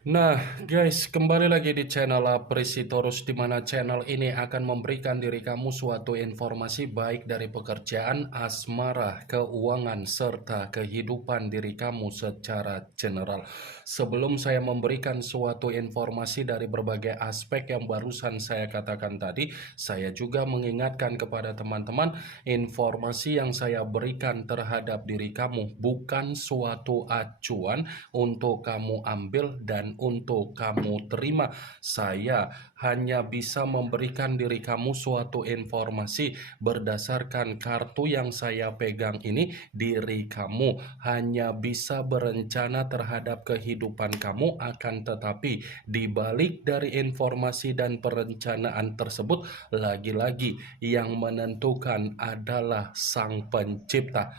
Nah, guys, kembali lagi di channel Apresitorus, di mana channel ini akan memberikan diri kamu suatu informasi baik dari pekerjaan, asmara, keuangan, serta kehidupan diri kamu secara general. Sebelum saya memberikan suatu informasi dari berbagai aspek yang barusan saya katakan tadi, saya juga mengingatkan kepada teman-teman, informasi yang saya berikan terhadap diri kamu bukan suatu acuan untuk kamu ambil dan untuk kamu terima. Saya hanya bisa memberikan diri kamu suatu informasi berdasarkan kartu yang saya pegang ini. Diri kamu hanya bisa berencana terhadap kehidupan kamu, akan tetapi di balik dari informasi dan perencanaan tersebut, lagi-lagi yang menentukan adalah Sang Pencipta.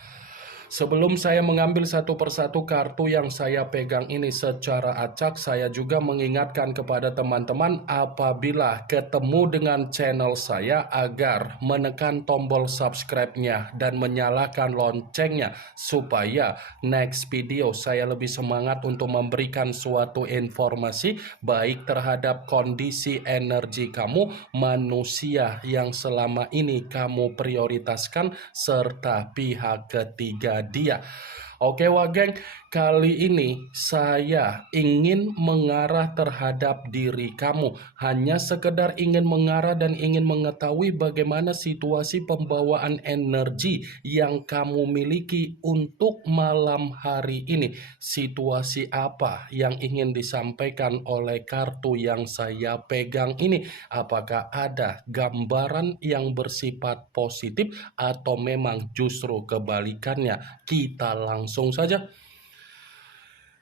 Sebelum saya mengambil satu persatu kartu yang saya pegang ini secara acak, saya juga mengingatkan kepada teman-teman apabila ketemu dengan channel saya agar menekan tombol subscribe-nya dan menyalakan loncengnya supaya next video saya lebih semangat untuk memberikan suatu informasi baik terhadap kondisi energi kamu, manusia yang selama ini kamu prioritaskan, serta pihak ketiga dia. Oke Wageng, kali ini saya ingin mengarah terhadap diri kamu. Hanya sekedar ingin mengarah dan ingin mengetahui bagaimana situasi pembawaan energi yang kamu miliki untuk malam hari ini. Situasi apa yang ingin disampaikan oleh kartu yang saya pegang ini? Apakah ada gambaran yang bersifat positif atau memang justru kebalikannya? Kita langsung saja.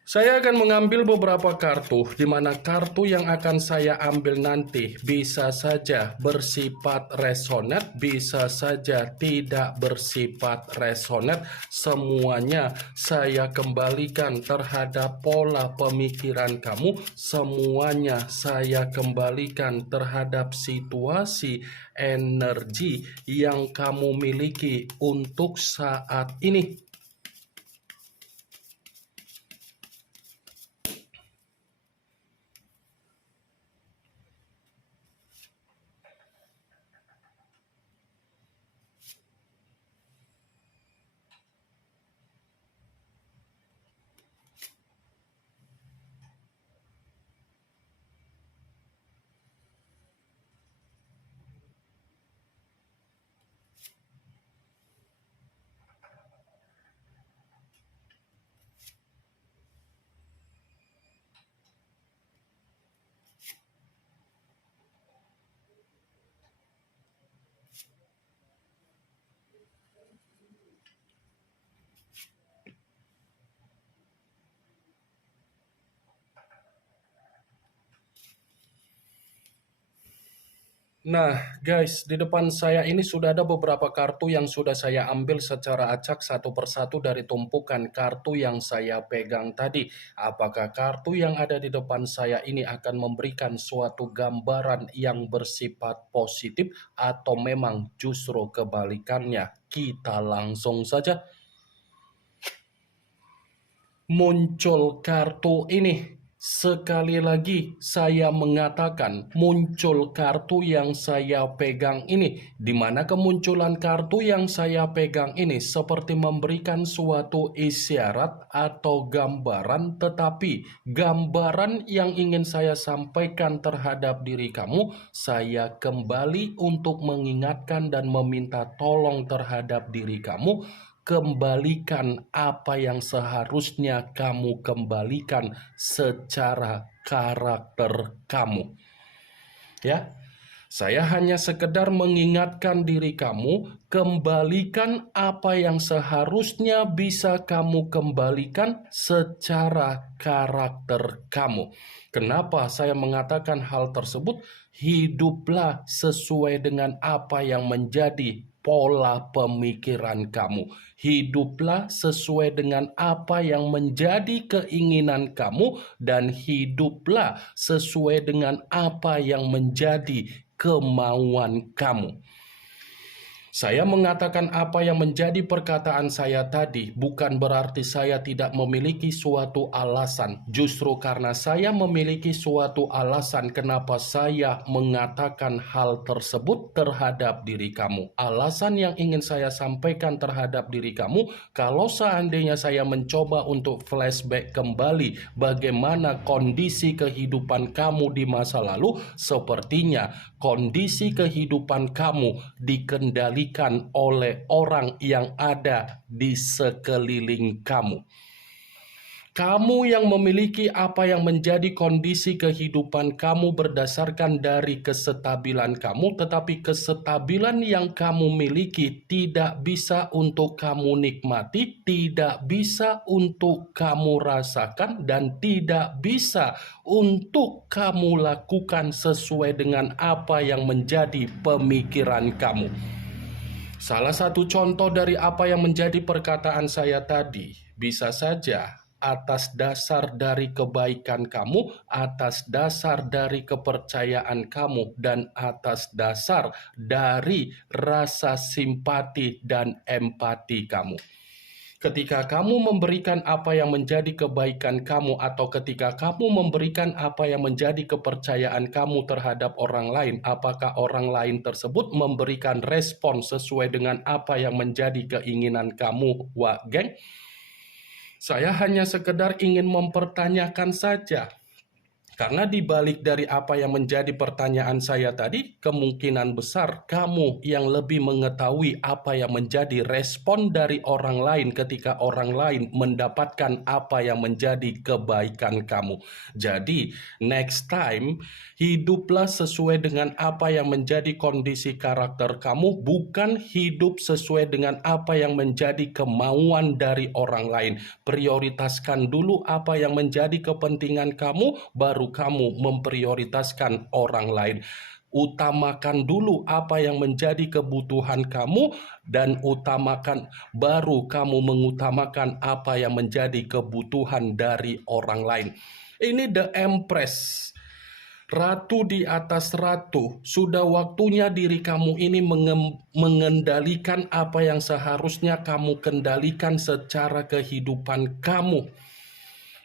Saya akan mengambil beberapa kartu, di mana kartu yang akan saya ambil nanti bisa saja bersifat resonet, bisa saja tidak bersifat resonet. Semuanya saya kembalikan terhadap pola pemikiran kamu, semuanya saya kembalikan terhadap situasi energi yang kamu miliki untuk saat ini. Nah, guys, di depan saya ini sudah ada beberapa kartu yang sudah saya ambil secara acak satu persatu dari tumpukan kartu yang saya pegang tadi. Apakah kartu yang ada di depan saya ini akan memberikan suatu gambaran yang bersifat positif atau memang justru kebalikannya? Kita langsung saja. Muncul kartu ini. Sekali lagi saya mengatakan muncul kartu yang saya pegang ini, di mana kemunculan kartu yang saya pegang ini seperti memberikan suatu isyarat atau gambaran, tetapi gambaran yang ingin saya sampaikan terhadap diri kamu, saya kembali untuk mengingatkan dan meminta tolong terhadap diri kamu. Kembalikan apa yang seharusnya kamu kembalikan secara karakter kamu. Ya, saya hanya sekedar mengingatkan diri kamu, kembalikan apa yang seharusnya bisa kamu kembalikan secara karakter kamu. Kenapa saya mengatakan hal tersebut? Hiduplah sesuai dengan apa yang menjadi pola pemikiran kamu. Hiduplah sesuai dengan apa yang menjadi keinginan kamu, dan hiduplah sesuai dengan apa yang menjadi kemauan kamu. Saya mengatakan apa yang menjadi perkataan saya tadi bukan berarti saya tidak memiliki suatu alasan. Justru karena saya memiliki suatu alasan kenapa saya mengatakan hal tersebut terhadap diri kamu. Alasan yang ingin saya sampaikan terhadap diri kamu, kalau seandainya saya mencoba untuk flashback kembali bagaimana kondisi kehidupan kamu di masa lalu, sepertinya kondisi kehidupan kamu dikendalikan oleh orang yang ada di sekeliling kamu. Kamu yang memiliki apa yang menjadi kondisi kehidupan kamu berdasarkan dari kesetabilan kamu, tetapi kesetabilan yang kamu miliki tidak bisa untuk kamu nikmati, tidak bisa untuk kamu rasakan, dan tidak bisa untuk kamu lakukan sesuai dengan apa yang menjadi pemikiran kamu. Salah satu contoh dari apa yang menjadi perkataan saya tadi, bisa saja atas dasar dari kebaikan kamu, atas dasar dari kepercayaan kamu, dan atas dasar dari rasa simpati dan empati kamu. Ketika kamu memberikan apa yang menjadi kebaikan kamu, atau ketika kamu memberikan apa yang menjadi kepercayaan kamu terhadap orang lain, apakah orang lain tersebut memberikan respon sesuai dengan apa yang menjadi keinginan kamu, geng? Saya hanya sekedar ingin mempertanyakan saja. Karena di balik dari apa yang menjadi pertanyaan saya tadi, kemungkinan besar kamu yang lebih mengetahui apa yang menjadi respon dari orang lain ketika orang lain mendapatkan apa yang menjadi kebaikan kamu. Jadi, next time, hiduplah sesuai dengan apa yang menjadi kondisi karakter kamu, bukan hidup sesuai dengan apa yang menjadi kemauan dari orang lain. Prioritaskan dulu apa yang menjadi kepentingan kamu, baru kamu memprioritaskan orang lain. Utamakan dulu apa yang menjadi kebutuhan kamu, dan baru kamu mengutamakan apa yang menjadi kebutuhan dari orang lain. Ini The Empress, ratu di atas ratu. Sudah waktunya diri kamu ini mengendalikan apa yang seharusnya kamu kendalikan secara kehidupan kamu.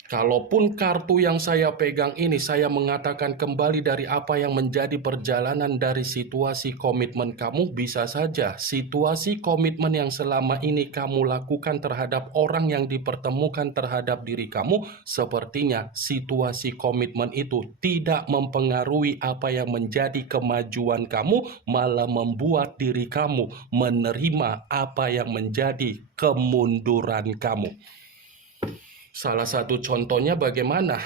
Kalaupun kartu yang saya pegang ini, saya mengatakan kembali dari apa yang menjadi perjalanan dari situasi komitmen kamu, bisa saja situasi komitmen yang selama ini kamu lakukan terhadap orang yang dipertemukan terhadap diri kamu, sepertinya situasi komitmen itu tidak mempengaruhi apa yang menjadi kemajuan kamu, malah membuat diri kamu menerima apa yang menjadi kemunduran kamu. Salah satu contohnya bagaimana?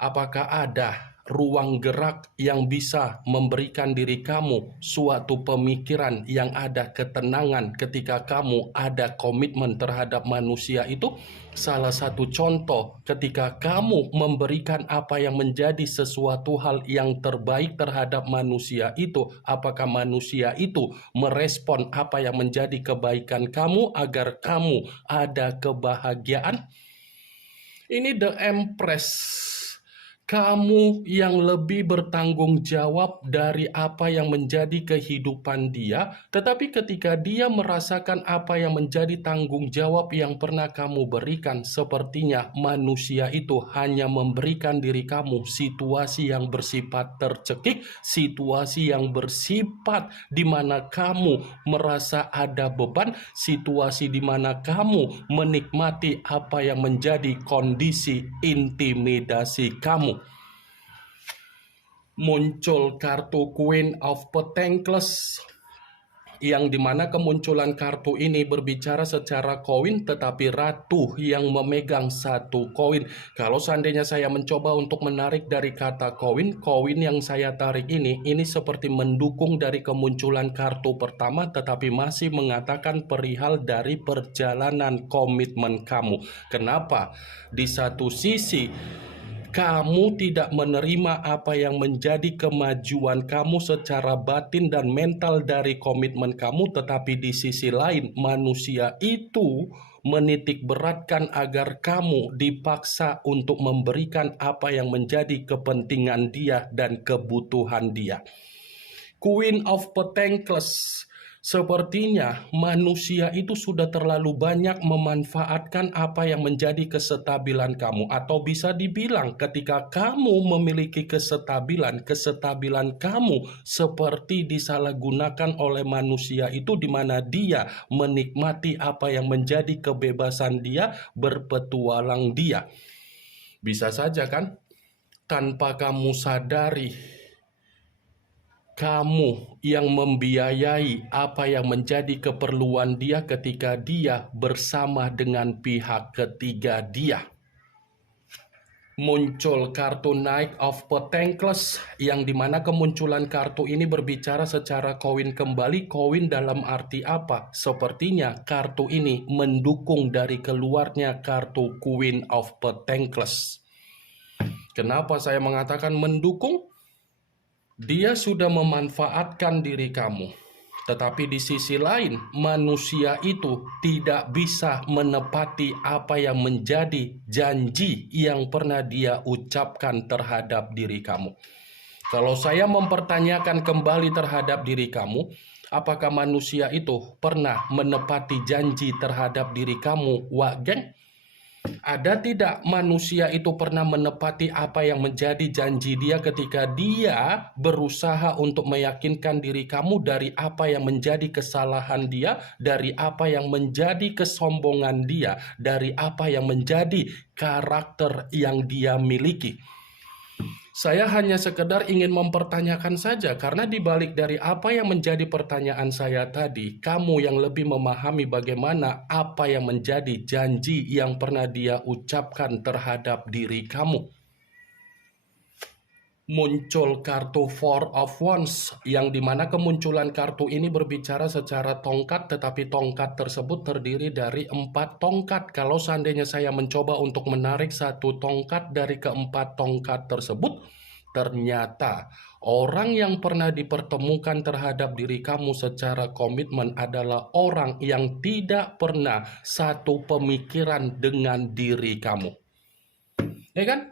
Apakah ada ruang gerak yang bisa memberikan diri kamu suatu pemikiran yang ada ketenangan ketika kamu ada komitmen terhadap manusia itu? Salah satu contoh ketika kamu memberikan apa yang menjadi sesuatu hal yang terbaik terhadap manusia itu, apakah manusia itu merespon apa yang menjadi kebaikan kamu agar kamu ada kebahagiaan? Ini The Empress. Kamu yang lebih bertanggung jawab dari apa yang menjadi kehidupan dia, tetapi ketika dia merasakan apa yang menjadi tanggung jawab yang pernah kamu berikan, sepertinya manusia itu hanya memberikan diri kamu situasi yang bersifat tercekik, situasi yang bersifat di mana kamu merasa ada beban, situasi di mana kamu menikmati apa yang menjadi kondisi intimidasi kamu. Muncul kartu Queen of Pentacles, yang dimana kemunculan kartu ini berbicara secara koin, tetapi ratu yang memegang satu koin. Kalau seandainya saya mencoba untuk menarik dari kata koin yang saya tarik ini seperti mendukung dari kemunculan kartu pertama, tetapi masih mengatakan perihal dari perjalanan komitmen kamu. Kenapa? Di satu sisi kamu tidak menerima apa yang menjadi kemajuan kamu secara batin dan mental dari komitmen kamu, tetapi di sisi lain manusia itu menitik beratkan agar kamu dipaksa untuk memberikan apa yang menjadi kepentingan dia dan kebutuhan dia. Queen of Pentacles, Sepertinya manusia itu sudah terlalu banyak memanfaatkan apa yang menjadi kesetabilan kamu. Atau bisa dibilang ketika kamu memiliki kesetabilan kamu seperti disalahgunakan oleh manusia itu, di mana dia menikmati apa yang menjadi kebebasan dia, berpetualang dia. Bisa saja kan, tanpa kamu sadari, kamu yang membiayai apa yang menjadi keperluan dia ketika dia bersama dengan pihak ketiga dia. Muncul kartu Knight of Pentacles, yang dimana kemunculan kartu ini berbicara secara koin kembali. Koin dalam arti apa? Sepertinya kartu ini mendukung dari keluarnya kartu Queen of Pentacles. Kenapa saya mengatakan mendukung? Dia sudah memanfaatkan diri kamu. Tetapi di sisi lain, manusia itu tidak bisa menepati apa yang menjadi janji yang pernah dia ucapkan terhadap diri kamu. Kalau saya mempertanyakan kembali terhadap diri kamu, apakah manusia itu pernah menepati janji terhadap diri kamu, Wak Geng? Ada tidak manusia itu pernah menepati apa yang menjadi janji dia ketika dia berusaha untuk meyakinkan diri kamu dari apa yang menjadi kesalahan dia, dari apa yang menjadi kesombongan dia, dari apa yang menjadi karakter yang dia miliki? Saya hanya sekedar ingin mempertanyakan saja, karena dibalik dari apa yang menjadi pertanyaan saya tadi, kamu yang lebih memahami bagaimana apa yang menjadi janji yang pernah dia ucapkan terhadap diri kamu. Muncul kartu Four of Wands, yang dimana kemunculan kartu ini berbicara secara tongkat, tetapi tongkat tersebut terdiri dari 4 tongkat. Kalau seandainya saya mencoba untuk menarik satu tongkat dari keempat tongkat tersebut, ternyata orang yang pernah dipertemukan terhadap diri kamu secara komitmen adalah orang yang tidak pernah satu pemikiran dengan diri kamu. Ya kan?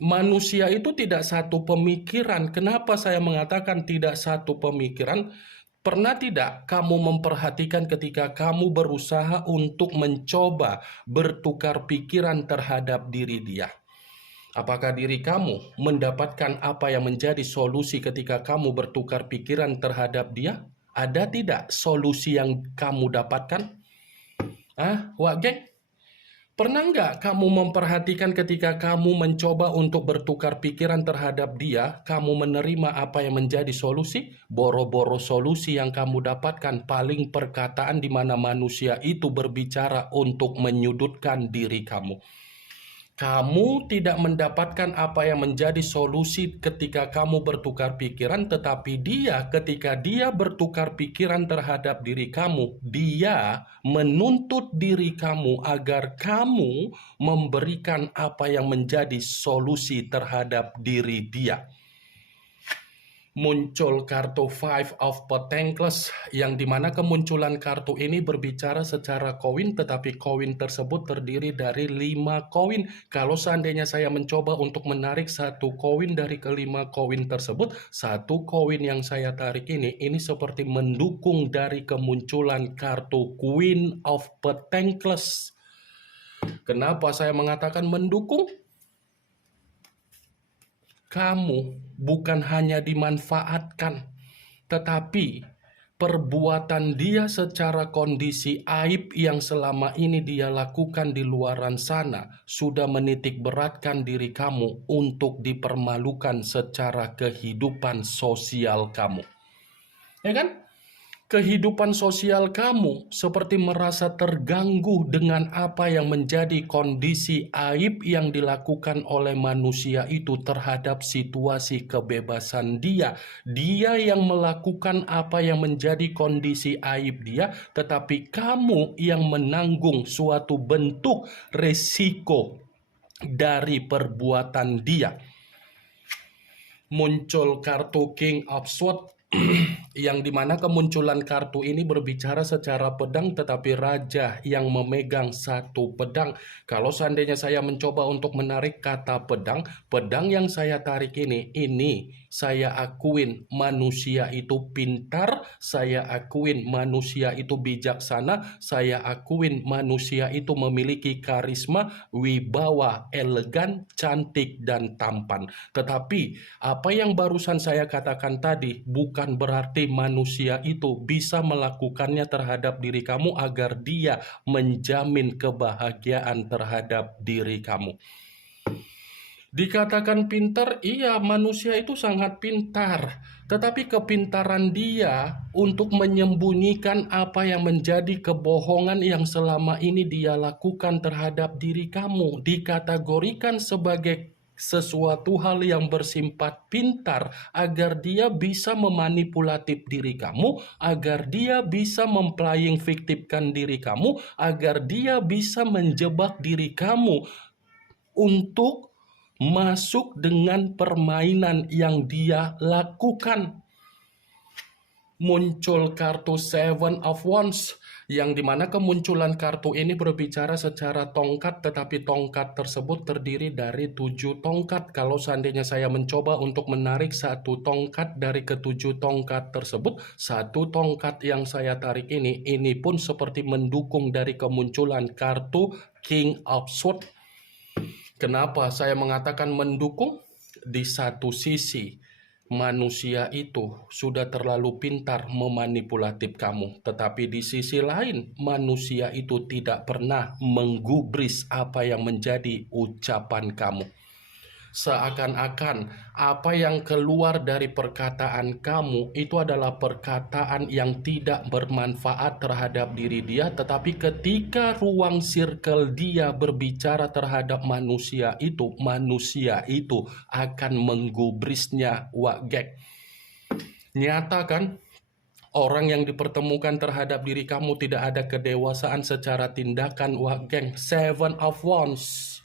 Manusia itu tidak satu pemikiran. Kenapa saya mengatakan tidak satu pemikiran? Pernah tidak kamu memperhatikan ketika kamu berusaha untuk mencoba bertukar pikiran terhadap diri dia? Apakah diri kamu mendapatkan apa yang menjadi solusi ketika kamu bertukar pikiran terhadap dia? Ada tidak solusi yang kamu dapatkan? Wak Geng? Pernah nggak kamu memperhatikan ketika kamu mencoba untuk bertukar pikiran terhadap dia, kamu menerima apa yang menjadi solusi? Boro-boro solusi yang kamu dapatkan paling perkataan di mana manusia itu berbicara untuk menyudutkan diri kamu. Kamu tidak mendapatkan apa yang menjadi solusi ketika kamu bertukar pikiran, tetapi dia ketika dia bertukar pikiran terhadap diri kamu, dia menuntut diri kamu agar kamu memberikan apa yang menjadi solusi terhadap diri dia. Muncul kartu Five of Pentacles, yang dimana kemunculan kartu ini berbicara secara koin, tetapi koin tersebut terdiri dari 5 koin. Kalau seandainya saya mencoba untuk menarik satu koin dari kelima koin tersebut, satu koin yang saya tarik ini seperti mendukung dari kemunculan kartu Queen of Pentacles. Kenapa saya mengatakan mendukung? Kamu bukan hanya dimanfaatkan, tetapi perbuatan dia secara kondisi aib yang selama ini dia lakukan di luaran sana sudah menitik beratkan diri kamu untuk dipermalukan secara kehidupan sosial kamu. Ya kan? Kehidupan sosial kamu seperti merasa terganggu dengan apa yang menjadi kondisi aib yang dilakukan oleh manusia itu terhadap situasi kebebasan dia. Dia yang melakukan apa yang menjadi kondisi aib dia, tetapi kamu yang menanggung suatu bentuk resiko dari perbuatan dia. Muncul kartu King of Swords, yang dimana kemunculan kartu ini berbicara secara pedang, tetapi raja yang memegang satu pedang. Kalau seandainya saya mencoba untuk menarik kata pedang, pedang yang saya tarik ini saya akuin manusia itu pintar, saya akuin manusia itu bijaksana, saya akuin manusia itu memiliki karisma, wibawa, elegan, cantik, dan tampan. Tetapi apa yang barusan saya katakan tadi bukan berarti manusia itu bisa melakukannya terhadap diri kamu agar dia menjamin kebahagiaan terhadap diri kamu. Dikatakan pintar, iya manusia itu sangat pintar. Tetapi kepintaran dia untuk menyembunyikan apa yang menjadi kebohongan yang selama ini dia lakukan terhadap diri kamu, dikategorikan sebagai sesuatu hal yang bersifat pintar agar dia bisa memanipulatif diri kamu, agar dia bisa memplaying fiktifkan diri kamu, agar dia bisa menjebak diri kamu untuk masuk dengan permainan yang dia lakukan. Muncul kartu Seven of Wands, yang dimana kemunculan kartu ini berbicara secara tongkat, tetapi tongkat tersebut terdiri dari 7 tongkat. Kalau seandainya saya mencoba untuk menarik satu tongkat dari ketujuh tongkat tersebut, satu tongkat yang saya tarik ini pun seperti mendukung dari kemunculan kartu King of Swords. Kenapa saya mengatakan mendukung? Di satu sisi, manusia itu sudah terlalu pintar memanipulatif kamu. Tetapi di sisi lain, manusia itu tidak pernah menggubris apa yang menjadi ucapan kamu. Seakan-akan apa yang keluar dari perkataan kamu itu adalah perkataan yang tidak bermanfaat terhadap diri dia, tetapi ketika ruang circle dia berbicara terhadap manusia itu akan menggubrisnya. Gek. Nyata kan? Orang yang dipertemukan terhadap diri kamu tidak ada kedewasaan secara tindakan. Geng. Seven of Wands.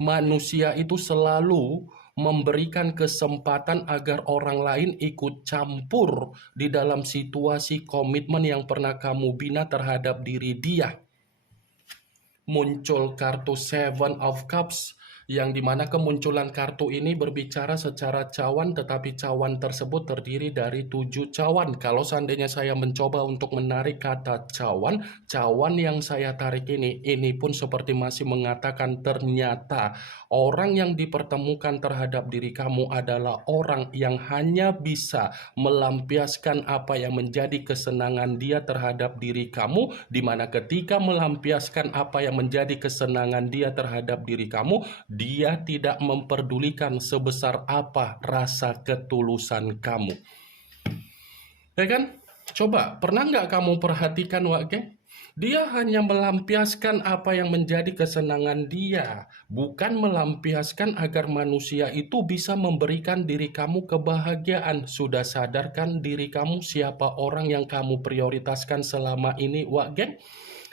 Manusia itu selalu memberikan kesempatan agar orang lain ikut campur di dalam situasi komitmen yang pernah kamu bina terhadap diri dia. Muncul kartu Seven of Cups, yang dimana kemunculan kartu ini berbicara secara cawan, tetapi cawan tersebut terdiri dari 7 cawan. Kalau seandainya saya mencoba untuk menarik kata cawan yang saya tarik ini pun seperti masih mengatakan ternyata orang yang dipertemukan terhadap diri kamu adalah orang yang hanya bisa melampiaskan apa yang menjadi kesenangan dia terhadap diri kamu, dimana ketika melampiaskan apa yang menjadi kesenangan dia terhadap diri kamu, dia tidak memperdulikan sebesar apa rasa ketulusan kamu. Ya kan? Coba, pernah nggak kamu perhatikan, geng? Dia hanya melampiaskan apa yang menjadi kesenangan dia, bukan melampiaskan agar manusia itu bisa memberikan diri kamu kebahagiaan. Sudah sadarkan diri kamu siapa orang yang kamu prioritaskan selama ini, geng?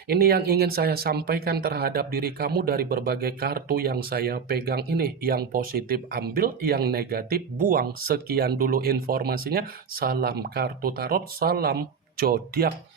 Ini yang ingin saya sampaikan terhadap diri kamu dari berbagai kartu yang saya pegang ini. Yang positif ambil, yang negatif buang. Sekian dulu informasinya. Salam kartu tarot, salam zodiak.